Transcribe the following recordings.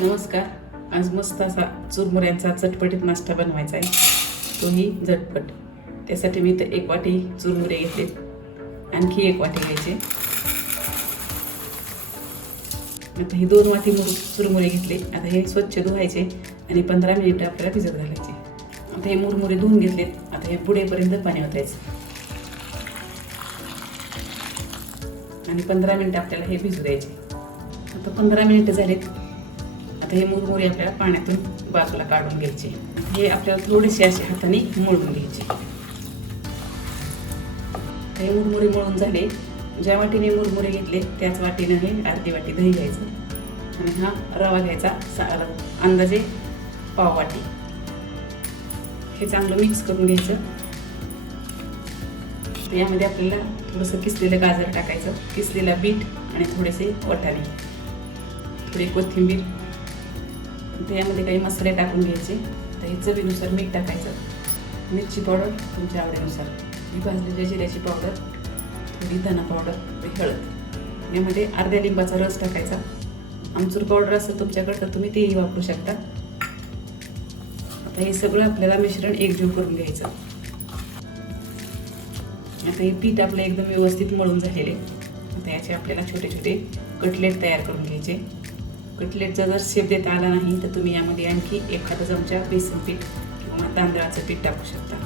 नमस्कार. आज मस्त असा चुरमुऱ्यांचा चटपटीत नाश्ता बनवायचा आहे, तोही झटपट. त्यासाठी मी इथं 1 वाटी चुरमुरे घेतले, आणखी 1 वाटी घ्यायचे. आता हे 2 वाटी चुरमुरे घेतले. आता हे स्वच्छ धुवायचे आणि 15 मिनिटं आपल्याला भिजत घालायचे. आता हे मुरमुरे धुवून घेतलेत. आता हे बुडेपर्यंत पाणी ओतायचं आणि 15 मिनिटं आपल्याला हे भिजू द्यायचे. आता 15 मिनिटं झालेत. आता हे मुरमुरे आपल्याला पाण्यातून बाजूला काढून घ्यायचे. हे आपल्याला थोडेसे असे हाताने मळून घ्यायचे. हे मुरमुरे मळून झाले. ज्या वाटीने मुरमुरे घेतले त्याच वाटीने हे अर्धी वाटी दही घ्यायचं आणि हा रवा घ्यायचा अंदाजे पाव वाटी. हे चांगलं मिक्स करून घ्यायचं. यामध्ये आपल्याला थोडंसं किसलेलं गाजर टाकायचं, किसलेला बीट आणि थोडेसे वाटाणे, थोडी कोथिंबीर. यामध्ये काही मसाले टाकून घ्यायचे. तर हे चवीनुसार मीठ टाकायचं, मिरची पावडर तुमच्या आवडीनुसार, ही भाजलेल्या जिऱ्याची पावडर, थोडी धना पावडर, हळद. यामध्ये अर्ध्या लिंबाचा रस टाकायचा. आमचूर पावडर असेल तुमच्याकडे तर तुम्ही तेही वापरू शकता. आता हे सगळं आपल्याला मिश्रण एकजीव करून घ्यायचं. आता हे पीठ आपलं एकदम व्यवस्थित मळून झालेले. आता याचे आपल्याला छोटे छोटे कटलेट तयार करून घ्यायचे. कटलेटचा जर शेप देता आला नाही तर तुम्ही यामध्ये आणखी एखादा चमचा बेसन पीठ किंवा तांदळाचं पीठ टाकू शकता.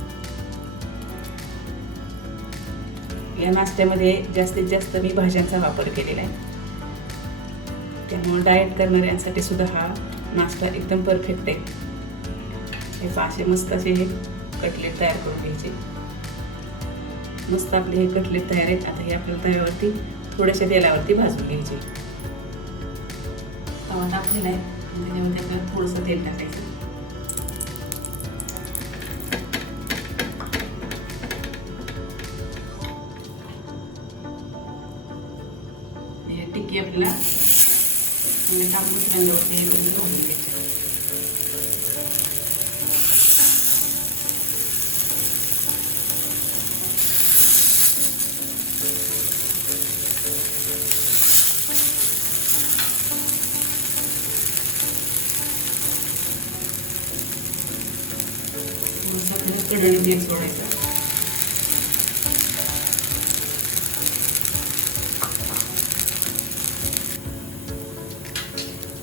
या नाश्त्यामध्ये जास्तीत जास्त मी भाज्यांचा वापर केलेला आहे, त्यामुळे डाएट करणाऱ्यांसाठी सुद्धा हा नाश्ता एकदम परफेक्ट आहे. हे असे मस्त असे हे कटलेट तयार करून घ्यायचे. मस्त आपले हे कटलेट तयार आहेत. आता हे आपल्याला तव्यावरती थोड्याशा तेलावरती भाजून घ्यायचे. तवा टाकलेला आहे, त्याच्यामध्ये आपल्याला थोडंसं तेल टाकायचं. हे टिक्की आपल्याला टाकून कांद्यावरती घालून घ्यायचं. कढईने तेल सोडायचं.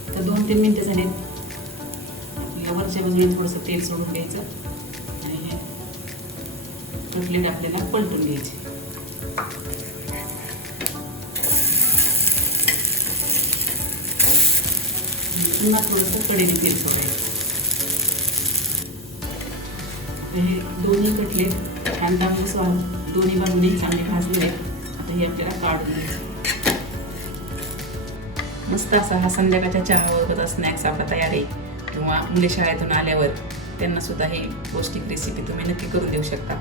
तर 2-3 मिनिटं झाले. आपल्या वरच्या बाजूने थोडंसं तेल सोडून द्यायचं आणि हे कटलेट आपल्याला पलटून घ्यायचे. पुन्हा थोडंसं कढईने तेल सोडायचं. हे दोन्ही कटलेट छान टाकून दोन्ही बाजूने चांगले भाजले आहेत. आता हे आपल्याला काढून घ्यायचं. मस्त असा हा संध्याकाळच्या चहाबरोबर स्नॅक्स आपला तयार आहे, किंवा मुले शाळेतून आल्यावर त्यांना सुद्धा ही पौष्टिक रेसिपी तुम्ही नक्की करून देऊ शकता.